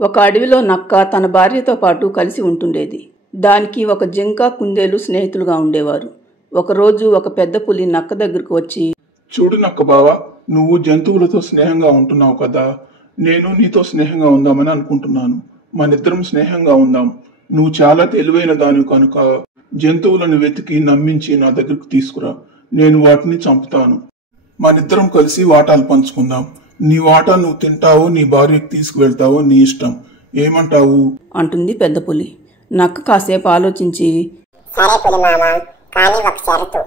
ఒక అడవిలో నక్క తన భార్యతో పాటు కలిసి ఉంటుండేది. దానికి ఒక జింక, కుందేలు స్నేహితులుగా ఉండేవారు. ఒకరోజు ఒక పెద్ద పులి నక్క దగ్గరకు వచ్చి, చూడు నక్క బావా, నువ్వు జంతువులతో స్నేహంగా ఉంటున్నావు కదా, నేను నీతో స్నేహంగా ఉందామని అనుకుంటున్నాను. మనిద్దరం స్నేహంగా ఉందాం. నువ్వు చాలా తెలివైన దాని కనుక జంతువులను వెతికి నమ్మించి నా దగ్గరకు తీసుకురా. నేను వాటిని చంపుతాను. మనిద్దరం కలిసి వాటాలు పంచుకుందాం. నీ వాటా నువ్వు తింటావో నీ భార్యకు తీసుకువెళ్తావో నీ ఇష్టం. ఏమంటావు అంటుంది పెద్ద పులి. నక్క కాసేపు ఆలోచించి, సరే పులి మామ, కానీ ఒక షరతు.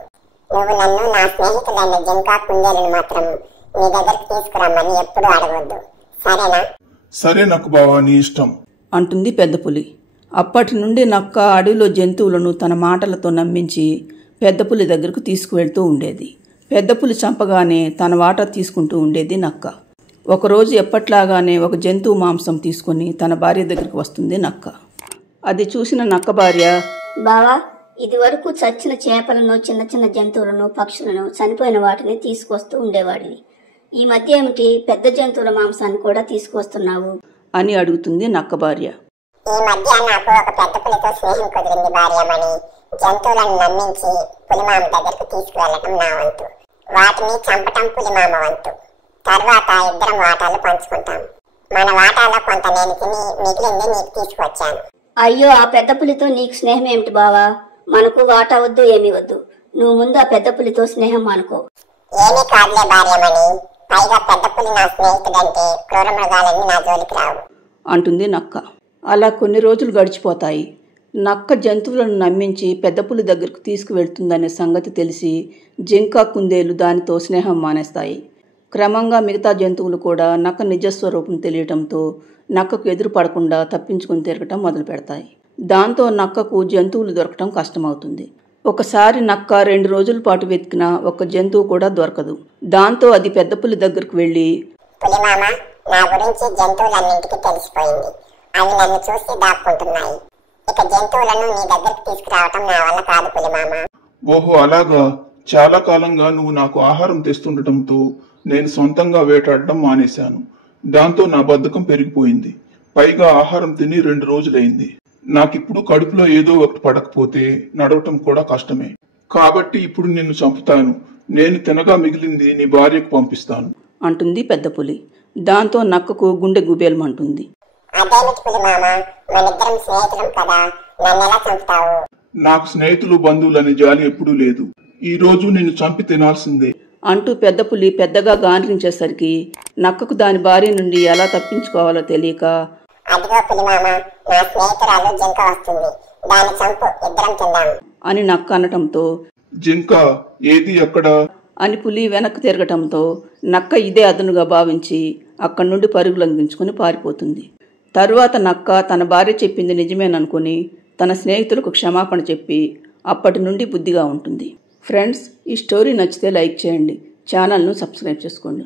నువ్వు నన్ను నా స్నేహితులైన జింక, కుందేలును మాత్రం నీ దగ్గరికి తీసుకురమ్మని ఎప్పుడు అడగవద్దు, సరేనా? సరే నక్క బావా, నీ ఇష్టం అంటుంది పెద్ద పులి. అప్పటి నుండి నక్క అడవిలో జంతువులను తన మాటలతో నమ్మించి పెద్ద పులి దగ్గరకు తీసుకువెళ్తూ ఉండేది. పెద్ద పులి చంపగానే తన వాటా తీసుకుంటూ ఉండేది నక్క. ఒకరోజు ఎప్పట్లాగానే ఒక జంతువు మాంసం తీసుకుని తన భార్య దగ్గరికి వస్తుంది నక్క. అది చూసిన నక్క భార్య, బావా, ఇది వరకు చచ్చిన చేపలను, చిన్న చిన్న జంతువులను, పక్షులను, చనిపోయిన వాటిని తీసుకొస్తూ ఉండేవాడివి. ఈ మధ్య ఏమిటి పెద్ద జంతువుల మాంసాన్ని కూడా తీసుకొస్తున్నావు అని అడుగుతుంది నక్క భార్య. ఈ మధ్య నాకు ఒక పెద్ద పులితో స్నేహం కుదిరింది భార్యమణి. జంతువులను నమ్మించి పులిమామ దగ్గరకు తీసుకువెళ్ళటం నా వంతు, వాటిని చంపటం పులిమామ వంతు. తర్వాత ఇద్దరం వాటాలు పంచుకుంటాం. మన వాటాలో కొంత నేను తిని మిగిలింది నీకు తీసుకొచ్చాను. అయ్యో, ఆ పెద్ద పులితో నీకు స్నేహం ఏమిటి బావా? మనకు వాటా వద్దు, ఏమీ వద్దు. నువ్వు ముందు ఆ పెద్ద పులితో స్నేహం అనుకో. ఏమీ కాదులే భార్యమణి, పైగా పెద్ద పులి నా స్నేహితుడంటే క్రూర మృగాలన్నీ నా జోలికి రావు అంటుంది నక్క. అలా కొన్ని రోజులు గడిచిపోతాయి. నక్క జంతువులను నమ్మించి పెద్ద పులి దగ్గరకు తీసుకువెళ్తుందనే సంగతి తెలిసి జింక, కుందేలు దానితో స్నేహం మానేస్తాయి. క్రమంగా మిగతా జంతువులు కూడా నక్క నిజస్వరూపం తెలియటంతో నక్కకు ఎదురు పడకుండా తప్పించుకుని తిరగటం మొదలు పెడతాయి. దాంతో నక్కకు జంతువులు దొరకటం కష్టమవుతుంది. ఒకసారి నక్క 2 రోజుల పాటు వెతికినా ఒక జంతువు కూడా దొరకదు. దాంతో అది పెద్ద పులి దగ్గరకు వెళ్ళి, పులిమామ, నా గురించి జంతువులన్నింటికి తెలిసిపోయింది. అవి నన్ను చూసి దాక్కుంటున్నాయి. ఇక జంతువులను నీ దగ్గరికి తీసుకురావటం నా వల్ల కాదు పులిమామ. ఓహో అలాగా. చాలా కాలంగా నువ్వు నాకు ఆహారం తెస్తుండటంతో నేను సొంతంగా వేటాడటం మానేశాను. దాంతో నా బద్ధకం పెరిగిపోయింది. పైగా ఆహారం తిని 2 రోజులైంది. నాకిప్పుడు కడుపులో ఏదో ఒకటి పడకపోతే నడవటం కూడా కష్టమే. కాబట్టి ఇప్పుడు నిన్ను చంపుతాను. నేను తినగా మిగిలింది నీ భార్యకు పంపిస్తాను అంటుంది పెద్ద పులి. దాంతో నక్కకు గుండె గుబేలమంటుంది. అదేమిటి పులిమామ, మనిద్దరం స్నేహితులం కదా, నన్నెలా చంపుతావు? నాకు స్నేహితులు, బంధువులని జాలి ఎప్పుడూ లేదు. ఈ రోజు నిన్ను చంపి తినాల్సిందే అంటూ పెద్ద పులి పెద్దగా గాండ్రించేసరికి నక్కకు దాని భార్య నుండి ఎలా తప్పించుకోవాలో తెలియక, అదిగో పులిమామ, నా స్నేహితురాలు జింక వస్తుంది, దాని చంపు, ఇద్దరం తిందాం అని నక్క అనటంతో, జింక ఏది ఎక్కడ అని పులి వెనక్కి తిరగటంతో నక్క ఇదే అదనుగా భావించి అక్కడి నుండి పరుగు లంఘించుకుని పారిపోతుంది. తరువాత నక్క తన భార్య చెప్పింది నిజమేననుకుని తన స్నేహితులకు క్షమాపణ చెప్పి అప్పటి నుండి బుద్ధిగా ఉంటుంది. ఫ్రెండ్స్, ఈ స్టోరీ నచ్చితే లైక్ చేయండి, ఛానల్ను సబ్స్క్రైబ్ చేసుకోండి.